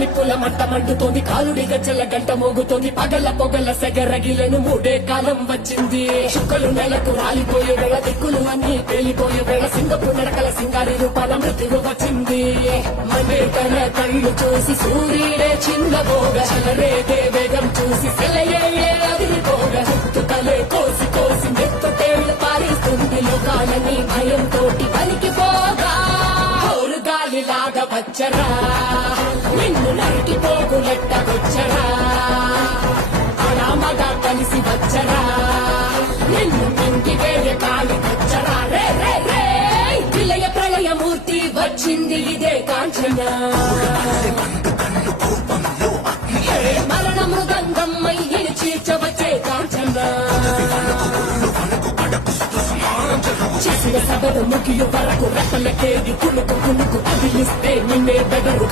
నిప్పుల మంట మండుతోంది, కాలుడి గజ్జల గంట మోగుతోంది, పగల పొగల సెగరగిలను మూడే కాలం వచ్చింది. చుక్కలు నెలకు రాలిపోయే వేళ, దిక్కులు అన్ని పేలిపోయే వేళ, సింగపు నడకల సింగారి రూపాల మృత్యువు వచ్చింది. మనే తన కళ్ళు చూసి సూర్యుడే చిన్నబోగ, చలరేగే వేగం చూసి సెలయే అదిరిపోగ, చుట్టుకలే కోసి కోసి నెత్తుటేళ్లు పారిస్తుంది, లోకాలని భయంతోటి పలికిపోగా. గాలిలాగా వచ్చరా, నిన్ను నరికి పోగులెట్టగొచ్చరా, అనామగా కలిసి వచ్చరా, నిన్ను ఇంటి వేరే కాలి వచ్చరా. రే రే రే విలయ ప్రళయమూర్తి వచ్చింది ఇదే కాంచన, మరణ మృదంగం మయ్యని చీల్చవచ్చే కాంచన. చేసిన సభను ముగియు వరకు రెప్పలకేది కునుకు కునుకు అదిలిస్తే నిన్నే బెదరు.